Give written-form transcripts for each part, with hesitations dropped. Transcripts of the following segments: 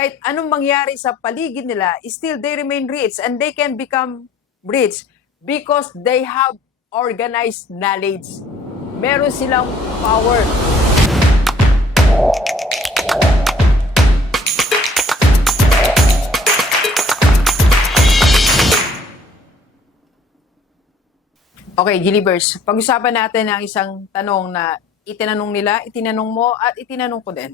kahit anong mangyari sa paligid nila, still they remain rich and they can become rich because they have organized knowledge. Meron silang power. Okay, Gilibers, pag-usapan natin ang isang tanong na itinanong nila, itinanong mo, at itinanong ko din.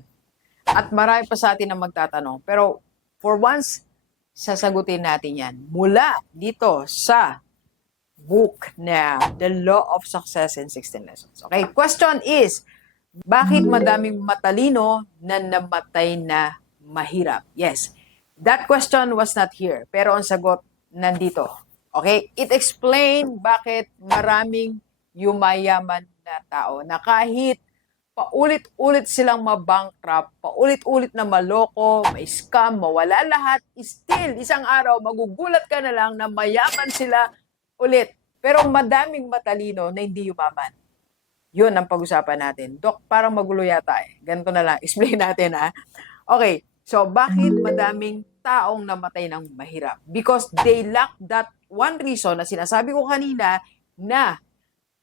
At marami pa sa atin ang magtatanong. Pero for once, sasagutin natin yan. Mula dito sa book na The Law of Success in 16 Lessons. Okay, question is, bakit madaming matalino na namatay na mahirap? Yes, that question was not here. Pero ang sagot nandito. Okay, it explain bakit maraming yumayaman na tao na kahit paulit-ulit silang mabankrupt, paulit-ulit na maloko, ma-scam, mawala lahat, still, isang araw, magugulat ka na lang na mayaman sila ulit. Pero madaming matalino na hindi yumaman. Yun ang pag-usapan natin. Dok, parang magulo yata eh. Ganito na lang. Explain natin ha. Okay, so bakit madaming taong namatay ng mahirap? Because they lack that one reason na sinasabi ko kanina na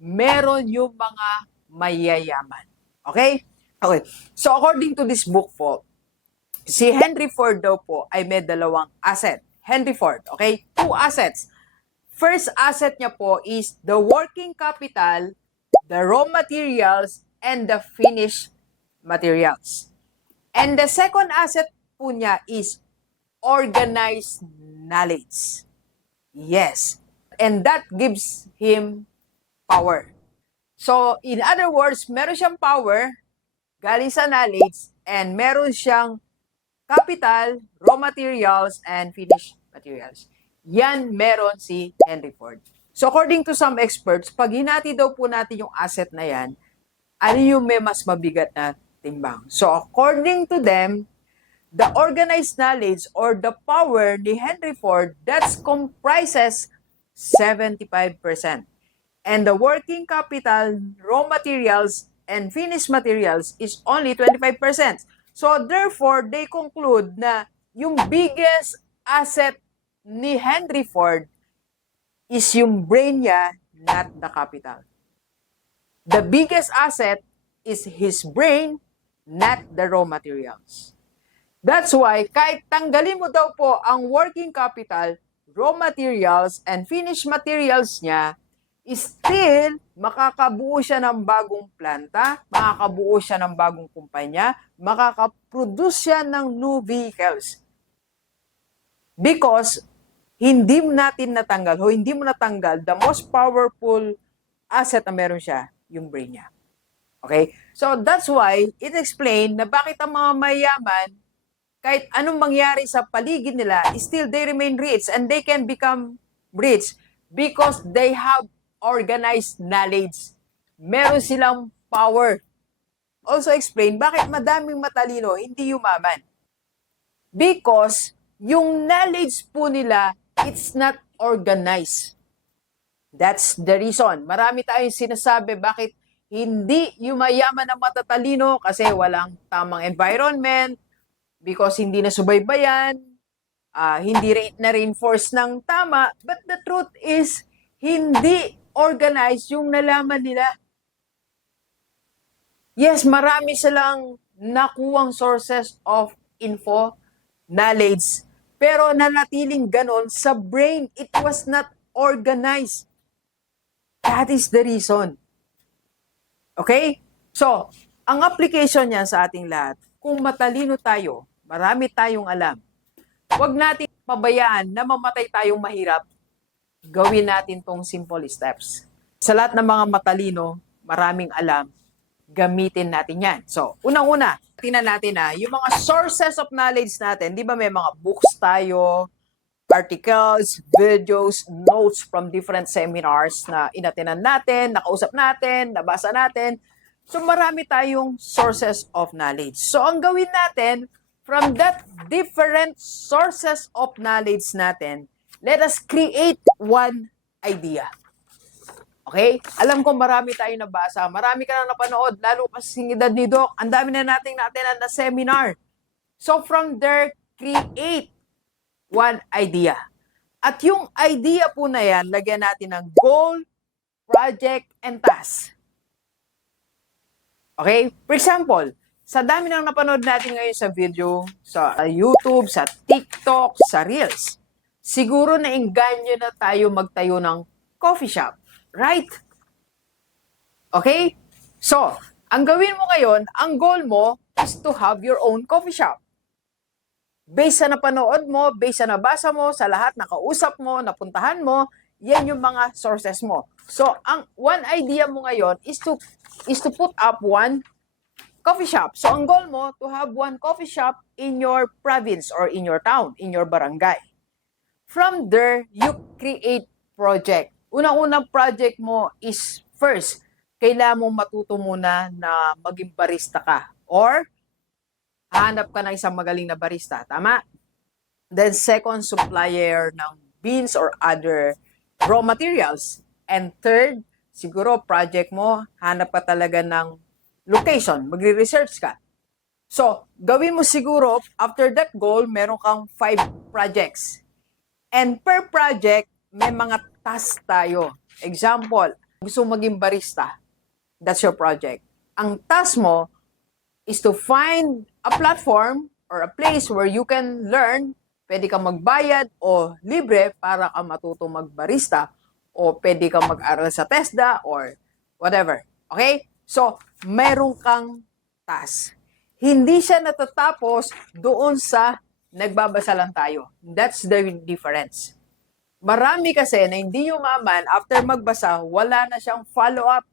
meron yung mga mayayaman. Okay? Okay. So according to this book po, si Henry Ford daw po ay may dalawang asset. Henry Ford, okay? 2 assets. First asset niya po is the working capital, the raw materials, and the finished materials. And the second asset po niya is organized knowledge. Yes. And that gives him power. So, in other words, meron siyang power, galing sa knowledge, and meron siyang capital, raw materials, and finished materials. Yan meron si Henry Ford. So, according to some experts, pag hinati daw po natin yung asset na yan, ano yung may mas mabigat na timbang? So, according to them, the organized knowledge or the power ni Henry Ford, that comprises 75%. And the working capital, raw materials, and finished materials is only 25%. So therefore, they conclude na yung biggest asset ni Henry Ford is yung brain niya, not the capital. The biggest asset is his brain, not the raw materials. That's why, kahit tanggalin mo daw po ang working capital, raw materials, and finished materials niya, still, makakabuo siya ng bagong planta, makakabuo siya ng bagong kumpanya, makakaproduce siya ng new vehicles. Because, hindi natin natanggal, o hindi mo natanggal, the most powerful asset na meron siya, yung brain niya. Okay? So, that's why, it explained na bakit ang mga mayaman, kahit anong mangyari sa paligid nila, still they remain rich and they can become rich because they have organized knowledge. Meron silang power. Also explain bakit madaming matalino hindi yumaman. Because yung knowledge po nila, it's not organized. That's the reason. Marami tayong sinasabi bakit hindi yumayaman ang matatalino kasi walang tamang environment, because hindi na subaybayan, hindi na-reinforce ng tama. But the truth is, hindi organized yung nalaman nila. Yes, marami silang nakuwang sources of info, knowledge, pero nanatiling ganon sa brain. It was not organized. That is the reason. Okay? So, ang application niya sa ating lahat, kung matalino tayo, marami tayong alam, huwag natin pabayaan na mamatay tayong mahirap. Gawin natin tong simple steps. Sa lahat ng mga matalino, maraming alam, gamitin natin yan. So, unang-una, tingnan natin yung mga sources of knowledge natin. Di ba may mga books tayo, articles, videos, notes from different seminars na inatinan natin, nakausap natin, nabasa natin. So, marami tayong sources of knowledge. So, ang gawin natin, from that different sources of knowledge natin, let us create one idea. Okay? Alam ko marami tayong nabasa, marami ka na napanood, lalo kasing edad ni Doc, ang dami na nating naatinan na seminar. So, from there, create one idea. At yung idea po na yan, lagyan natin ng goal, project, and task. Okay? For example, sa dami nang napanood natin ngayon sa video, sa YouTube, sa TikTok, sa Reels, siguro naengganyo na tayo magtayo ng coffee shop. Right? Okay? So, ang gawin mo ngayon, ang goal mo is to have your own coffee shop. Based sa napanood mo, based sa nabasa mo, sa lahat nakausap mo, napuntahan mo, yan yung mga sources mo. So, ang one idea mo ngayon is to put up one coffee shop. So, ang goal mo, to have one coffee shop in your province or in your town, in your barangay. From there, you create project. Unang-unang project mo is first, kailangan mong matuto muna na maging barista ka. Or, hanap ka ng isang magaling na barista. Tama? Then, second, supplier ng beans or other raw materials. And third, siguro project mo, hanap ka talaga ng location. Magre-research ka. So, gawin mo siguro, after that goal, meron kang 5 projects. And per project, may mga task tayo. Example, gusto mo maging barista. That's your project. Ang task mo is to find a platform or a place where you can learn, pwede kang magbayad o libre para ka matuto magbarista o pwede kang mag-aral sa TESDA or whatever. Okay? So, meron kang task. Hindi siya natatapos doon sa nagbabasa lang tayo. That's the difference. Marami kasi na hindi yumaman, after magbasa, wala na siyang follow-up.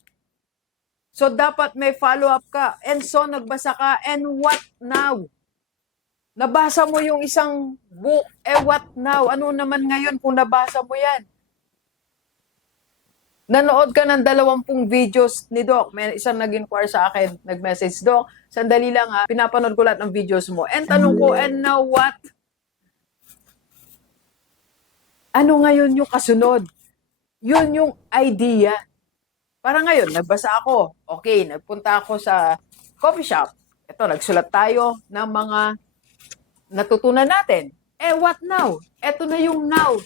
So, dapat may follow-up ka. And so, nagbasa ka. And what now? Nabasa mo yung isang book. What now? Ano naman ngayon kung nabasa mo yan? Nanood ka ng 20 videos ni Doc. May isang nag-inquire sa akin, nag-message, Doc, sandali lang ha, pinapanood ko lahat ng videos mo. And tanong ko, and now what? Ano ngayon yung kasunod? Yun yung idea. Para ngayon, nagbasa ako. Okay, nagpunta ako sa coffee shop. Ito, nagsulat tayo ng mga natutunan natin. What now? Ito na yung now.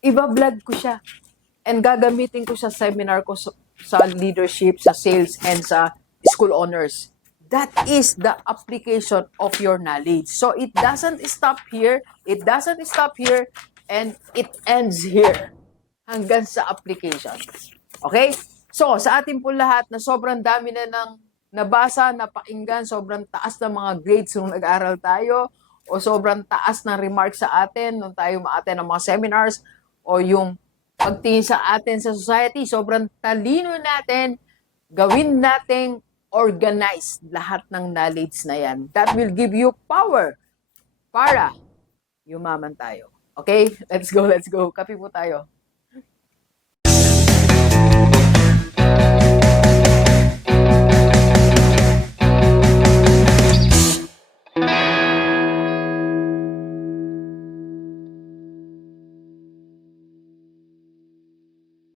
Iba-vlog ko siya. And gagamitin ko sa seminar ko sa leadership, sa sales, and sa school honors. That is the application of your knowledge. So, it doesn't stop here. It doesn't stop here. And it ends here. Hanggang sa application. Okay? So, sa atin po lahat na sobrang dami na ng nabasa, napakinggan, sobrang taas ng mga grades nung nag-aral tayo, o sobrang taas ng remarks sa atin nung tayo ma-attend ng mga seminars, o yung pagtingin sa atin sa society, sobrang talino natin, gawin nating organize lahat ng knowledge na yan. That will give you power para yumaman tayo. Okay? Let's go, let's go. Kape po tayo.